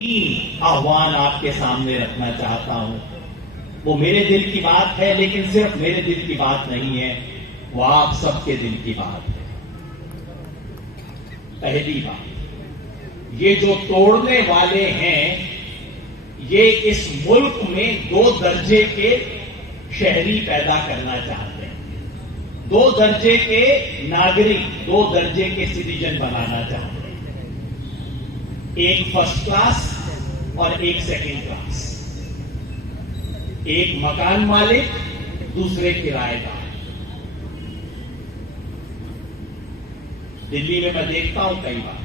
आह्वान आपके सामने रखना चाहता हूं। वो मेरे दिल की बात है, लेकिन सिर्फ मेरे दिल की बात नहीं है, वो आप सबके दिल की बात है। पहली बात, ये जो तोड़ने वाले हैं, ये इस मुल्क में 2 दर्जे के शहरी पैदा करना चाहते हैं, 2 दर्जे के नागरिक, 2 दर्जे के सिटीजन बनाना चाहते हैं। एक फर्स्ट क्लास और एक सेकंड क्लास, एक मकान मालिक, दूसरे किराएदार। दिल्ली में मैं देखता हूं कई बार,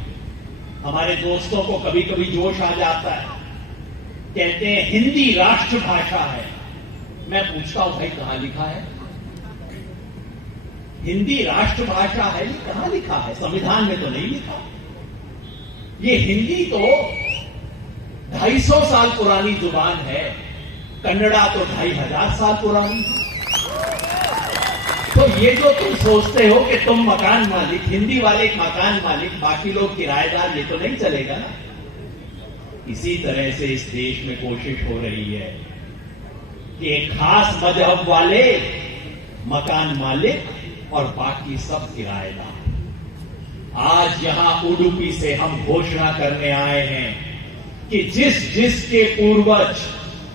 हमारे दोस्तों को कभी कभी जोश आ जाता है, कहते हैं हिंदी राष्ट्रभाषा है। मैं पूछता हूं भाई कहां लिखा है? हिंदी राष्ट्रभाषा है, ये कहां लिखा है? संविधान में तो नहीं लिखा। ये हिंदी तो 250 साल पुरानी जुबान है, कन्नड़ा तो 2500 साल पुरानी। तो ये जो तुम सोचते हो कि तुम मकान मालिक, हिंदी वाले मकान मालिक, बाकी लोग किराएदार, ये तो नहीं चलेगा ना। इसी तरह से इस देश में कोशिश हो रही है कि एक खास मजहब वाले मकान मालिक और बाकी सब किराएदार। आज यहां उडुपी से हम घोषणा करने आए हैं कि जिसके पूर्वज,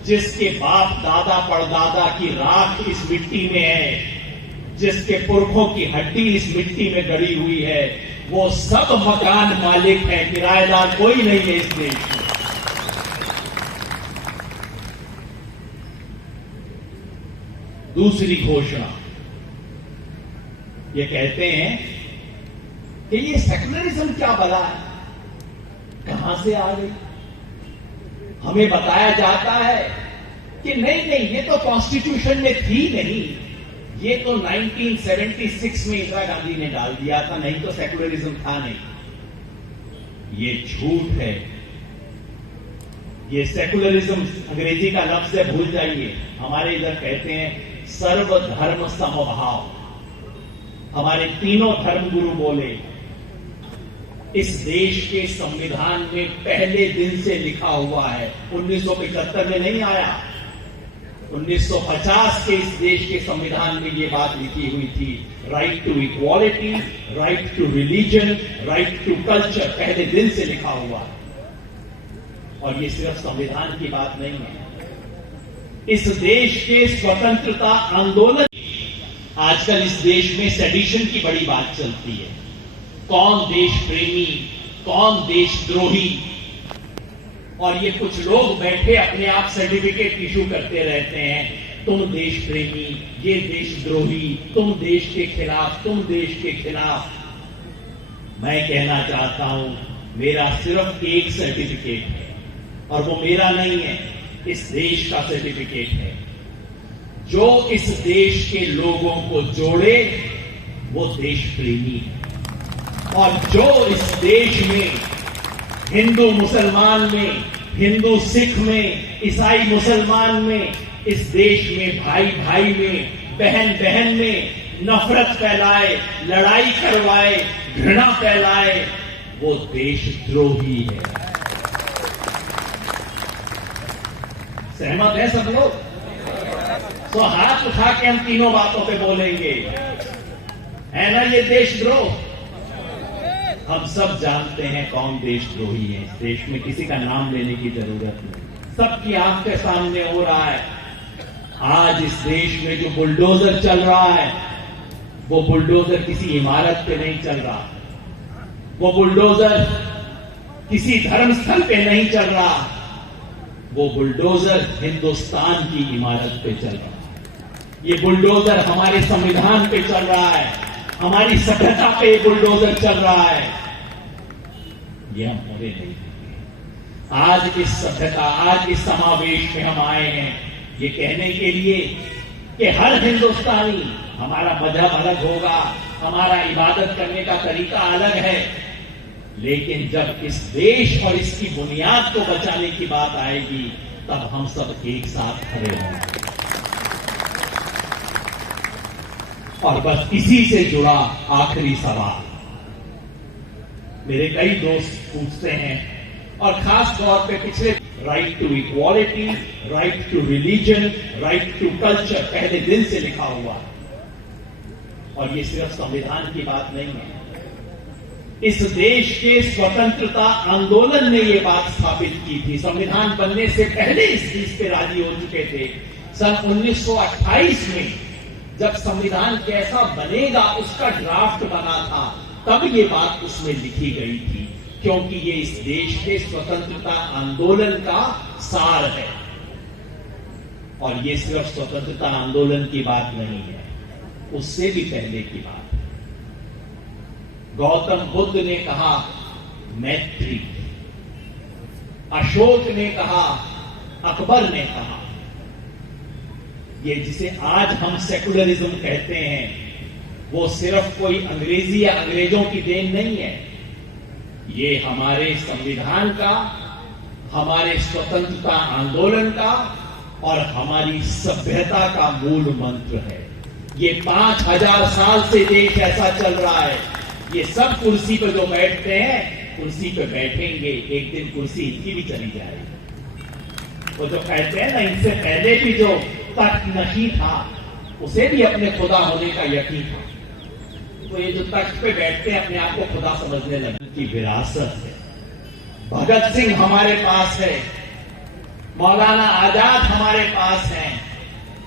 जिसके बाप दादा परदादा की राख इस मिट्टी में है, जिसके पुरखों की हड्डी इस मिट्टी में गड़ी हुई है, वो सब मकान मालिक हैं, किराएदार कोई नहीं है इस देश में। दूसरी घोषणा, ये कहते हैं कि ये सेकुलरिज्म क्या बला है, कहां से आ गई? हमें बताया जाता है कि नहीं, ये तो कॉन्स्टिट्यूशन में थी नहीं, ये तो 1976 में इंदिरा गांधी ने डाल दिया था, नहीं तो सेकुलरिज्म था नहीं। ये झूठ है। ये सेकुलरिज्म अंग्रेजी का लफ्ज है, भूल जाइए। हमारे इधर कहते हैं सर्वधर्म समभाव। हमारे तीनों धर्मगुरु बोले, इस देश के संविधान में पहले दिन से लिखा हुआ है, 1975 में नहीं आया, 1950 के इस देश के संविधान में यह बात लिखी हुई थी, right to equality, right to religion, right to culture, पहले दिन से लिखा हुआ है। और ये सिर्फ संविधान की बात नहीं है, इस देश के स्वतंत्रता आंदोलन, आजकल इस देश में सेडिशन की बड़ी बात चलती है। कौन देश प्रेमी, कौन देशद्रोही, और ये कुछ लोग बैठे अपने आप सर्टिफिकेट इशू करते रहते हैं, तुम देश प्रेमी, ये देशद्रोही, तुम देश के खिलाफ, तुम देश के खिलाफ। मैं कहना चाहता हूं, मेरा सिर्फ एक सर्टिफिकेट है, और वो मेरा नहीं है, इस देश का सर्टिफिकेट है। जो इस देश के लोगों को जोड़े वो देश प्रेमी है, और जो इस देश में हिंदू मुसलमान में, हिंदू सिख में, ईसाई मुसलमान में, इस देश में भाई भाई में, बहन बहन में नफरत फैलाए, लड़ाई करवाए, घृणा फैलाए, वो देशद्रोही है। सहमत है सब लोग? तो हाथ उठा के हम तीनों बातों पे बोलेंगे, है ना ये देशद्रोह? हम सब जानते हैं कौन देशद्रोही है इस देश में, किसी का नाम लेने की जरूरत नहीं, सबकी आंख के सामने हो रहा है। आज इस देश में जो बुलडोजर चल रहा है, वो बुलडोजर किसी इमारत पे नहीं चल रहा, वो बुलडोजर किसी धर्मस्थल पे नहीं चल रहा, वो बुलडोजर हिंदुस्तान की इमारत पे चल रहा है। ये बुलडोजर हमारे संविधान पे चल रहा है, हमारी सभ्यता पे बुलडोजर चल रहा है। ये हम पूरे नहीं करेंगे। आज इस सभ्यता, आज इस समावेश में हम आए हैं ये कहने के लिए कि हर हिंदुस्तानी, हमारा मजहब अलग होगा, हमारा इबादत करने का तरीका अलग है, लेकिन जब इस देश और इसकी बुनियाद को बचाने की बात आएगी, तब हम सब एक साथ खड़े होंगे। और बस इसी से जुड़ा आखिरी सवाल, मेरे कई दोस्त पूछते हैं और खास तौर पे पिछले right to equality, right to religion, right to culture पहले दिन से लिखा हुआ है। और ये सिर्फ संविधान की बात नहीं है, इस देश के स्वतंत्रता आंदोलन ने ये बात स्थापित की थी। संविधान बनने से पहले इस चीज पे राजी हो चुके थे। सन 1928 में जब संविधान कैसा बनेगा उसका ड्राफ्ट बना था, तब ये बात उसमें लिखी गई थी, क्योंकि ये इस देश के स्वतंत्रता आंदोलन का सार है। और ये सिर्फ स्वतंत्रता आंदोलन की बात नहीं है, उससे भी पहले की बात है। गौतम बुद्ध ने कहा मैत्री, अशोक ने कहा, अकबर ने कहा। ये जिसे आज हम सेकुलरिज्म कहते हैं, वो सिर्फ कोई अंग्रेजी या अंग्रेजों की देन नहीं है। ये हमारे संविधान का, हमारे स्वतंत्रता आंदोलन का और हमारी सभ्यता का मूल मंत्र है। ये 5000 साल से देश ऐसा चल रहा है। ये सब कुर्सी पे जो बैठते हैं, कुर्सी पे बैठेंगे, एक दिन कुर्सी इनकी भी चली जाएगी। वो जो कहते हैं ना, इनसे पहले भी जो तख्त नशी था, उसे भी अपने खुदा होने का यकीन था। तो ये जो तख्त पे बैठते हैं, अपने आप को खुदा समझने लगे की विरासत है। भगत सिंह हमारे पास है, मौलाना आजाद हमारे पास है,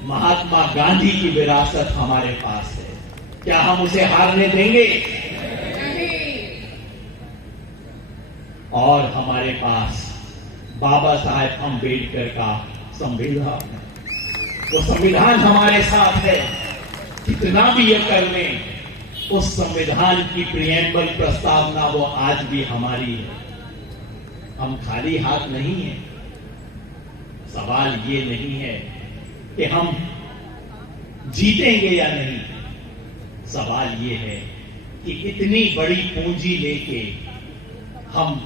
महात्मा गांधी की विरासत हमारे पास है। क्या हम उसे हारने देंगे? और हमारे पास बाबा साहेब अम्बेडकर का संविधान है। वो संविधान हमारे साथ है। कितना भी ये कर लें, उस संविधान की प्रिएम्बल प्रस्तावना वो आज भी हमारी है। हम खाली हाथ नहीं हैं। सवाल ये नहीं है कि हम जीतेंगे या नहीं, सवाल ये है कि इतनी बड़ी पूंजी लेके हम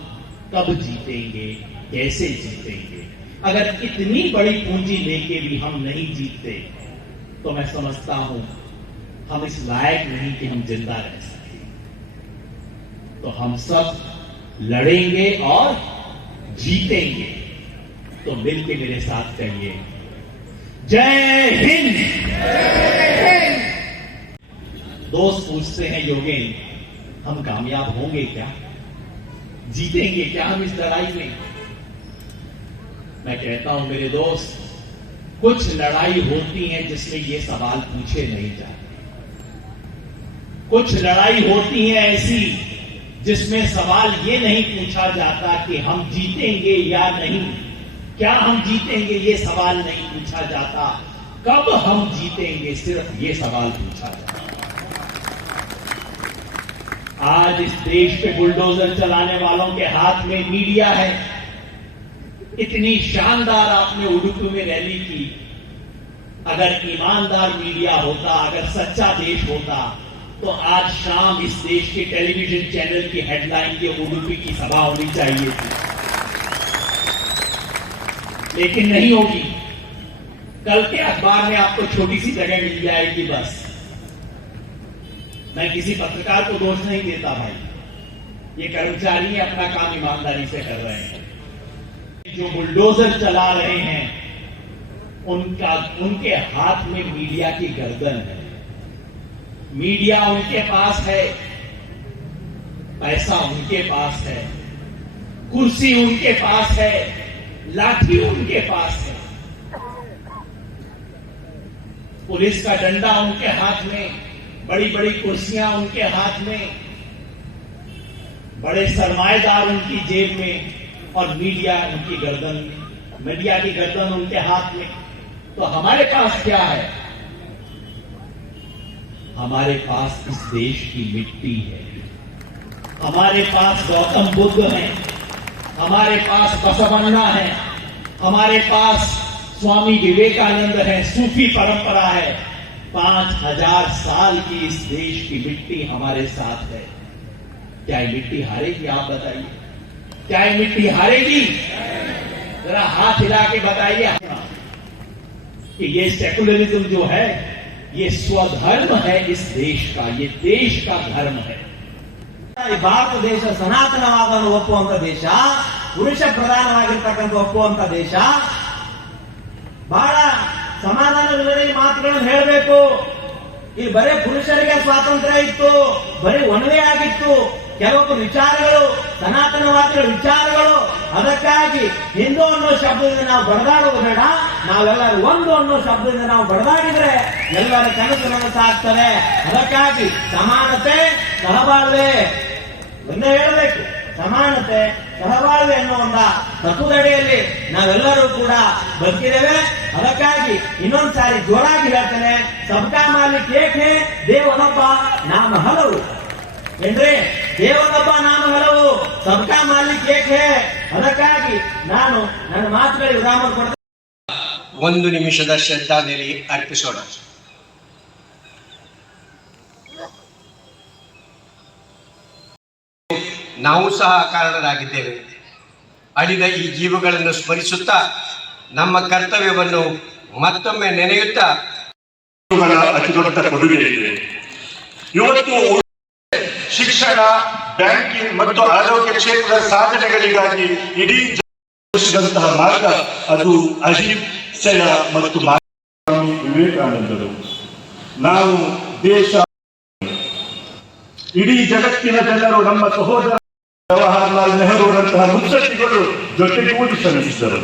कब जीतेंगे, कैसे जीतेंगे। अगर इतनी बड़ी पूंजी लेके भी हम नहीं जीतते, तो मैं समझता हूं हम इस लायक नहीं कि हम जिंदा रह सकें। तो हम सब लड़ेंगे और जीतेंगे। तो मिलके मेरे साथ कहिए, जय हिंद। दोस्त पूछते हैं, योगेंद्र हम कामयाब होंगे क्या, जीतेंगे क्या हम इस लड़ाई में? मैं कहता हूं मेरे दोस्त, कुछ लड़ाई होती है जिसमें ये सवाल पूछे नहीं जाते। कुछ लड़ाई होती है ऐसी जिसमें सवाल ये नहीं पूछा जाता कि हम जीतेंगे या नहीं। क्या हम जीतेंगे ये सवाल नहीं पूछा जाता, कब हम जीतेंगे सिर्फ ये सवाल पूछा जाता। आज इस देश पे बुलडोजर चलाने वालों के हाथ में मीडिया है। इतनी शानदार आपने उड़ुपी में रैली की। अगर ईमानदार मीडिया होता, अगर सच्चा देश होता, तो आज शाम इस देश के टेलीविजन चैनल की हेडलाइन के उड़ुपी की सभा होनी चाहिए थी, लेकिन नहीं होगी। कल के अखबार में आपको छोटी सी जगह मिल जाएगी बस। मैं किसी पत्रकार को दोष नहीं देता भाई, ये कर्मचारी अपना काम ईमानदारी से कर रहे हैं। जो बुलडोजर चला रहे हैं, उनके हाथ में मीडिया की गर्दन है। मीडिया उनके पास है, पैसा उनके पास है, कुर्सी उनके पास है, लाठी उनके पास है, पुलिस का डंडा उनके हाथ में, बड़ी बड़ी कुर्सियां उनके हाथ में, बड़े सरमाएदार उनकी जेब में और मीडिया उनकी गर्दन में, मीडिया की गर्दन उनके हाथ में। तो हमारे पास क्या है? हमारे पास इस देश की मिट्टी है, हमारे पास गौतम बुद्ध है, हमारे पास बसवन्ना है, हमारे पास स्वामी विवेकानंद है, सूफी परंपरा है। 5000 साल की इस देश की मिट्टी हमारे साथ है। क्या ये मिट्टी हारेगी? आप बताइए, क्या ये मिट्टी हारेगी? जरा हाथ हिला के बताइए कि ये सेकुलरिज्म जो है, ये स्वधर्म है इस देश का, ये देश का धर्म है। ಭಾರತ ದೇಶ ಸನಾತನವಾದನ್ನು ಒಪ್ಪುವಂತ ದೇಶ, ಪುರುಷ ಪ್ರಧಾನವಾಗಿರ್ತಕ್ಕಂಥ ಒಪ್ಪುವಂತ ದೇಶ. ಬಹಳ ಸಮಾಧಾನವಿಲ್ಲದೆ ಈ ಮಾತುಗಳನ್ನು ಹೇಳಬೇಕು. ಇಲ್ಲಿ ಬರೀ ಪುರುಷರಿಗೆ ಸ್ವಾತಂತ್ರ್ಯ ಇತ್ತು, ಬರೀ ಒಣವೆ ಆಗಿತ್ತು. ಕೆಲವೊಂದು ವಿಚಾರಗಳು ಸನಾತನವಾದ ವಿಚಾರಗಳು, ಅದಕ್ಕಾಗಿ ಹಿಂದೂ ಅನ್ನೋ ಶಬ್ದದಿಂದ ನಾವು ಬಡದಾಡೋದು ಬೇಡ. ನಾವೆಲ್ಲರೂ ಒಂದು ಅನ್ನೋ ಶಬ್ದದಿಂದ ನಾವು ಬಡದಾಡಿದ್ರೆ ಎಲ್ಲರ ಕನಸು ನನಸಾಗ್ತದೆ. ಅದಕ್ಕಾಗಿ ಸಮಾನತೆ ಸಹಬಾಳ್ವೆ ಒಂದೇ ಹೇಳಬೇಕು. ಸಮಾನತೆ ಸಹಬಾಳ್ವೆ ಅನ್ನೋ ಒಂದು ತತ್ವದಡಿಯಲ್ಲಿ ನಾವೆಲ್ಲರೂ ಕೂಡ ಬದುಕಿದ್ದೇವೆ. ಅದಕ್ಕಾಗಿ ಇನ್ನೊಂದು ಸಾರಿ ಜೋರಾಗಿ ಹೇಳ್ತೇನೆ, ಸಬ್ಕಾ ಮಾಲಿಕ್ ಏಕ್ ಹೇ, ದೇವನೊಬ್ಬ ನಾಮ ಹಲವು. ಏನ್ರಿ, ದೇವನೊಬ್ಬ ನಾಮ ಹಲವು, ಸಬ್ಕಾ ಮಾಲಿಕ್ ಏಕ್ ಹೇ. ಅದಕ್ಕಾಗಿ ನಾನು ನನ್ನ ಮಾತುಗಳಿಗೆ ವಿರಾಮ ಕೊಡ್ತೇನೆ. 1 ನಿಮಿಷದ ಶ್ರದ್ಧಾಂಜಲಿ ಅರ್ಪಿಸೋಣ. ನಾವು ಸಹ ಕಾರಣರಾಗಿದ್ದೇವೆ. ಅಳಿದ ಈ ಜೀವಗಳನ್ನು ಸ್ಮರಿಸುತ್ತಾ ನಮ್ಮ ಕರ್ತವ್ಯವನ್ನು ಮತ್ತೊಮ್ಮೆ ನೆನೆಯುತ್ತಾ ಅತಿ ದೊಡ್ಡ ಕೊಡುಗೆ ಇದೆ. ಇವತ್ತು ಶಿಕ್ಷಣ, ಬ್ಯಾಂಕಿಂಗ್ ಮತ್ತು ಆರೋಗ್ಯ ಕ್ಷೇತ್ರದ ಸಾಧನೆಗಳಿಗಾಗಿ ಇಡೀ ಜಗತ್ತಿದಂತಹ ಮಾರ್ಗ ಅದು ಅಹಿಂಸೆಯ ಮತ್ತು ಸ್ವಾಮಿ ವಿವೇಕಾನಂದರು. ನಾವು ದೇಶ, ಇಡೀ ಜಗತ್ತಿನ ಜನರು ನಮ್ಮ ಸಹೋದರ ಜವಾಹರಲಾಲ್ ನೆಹರೂರಂತಹ ಮುತ್ಸದ್ದಿಗಳು ಜೊತೆಗೂಡಿ ಶ್ರಮಿಸಿದರು.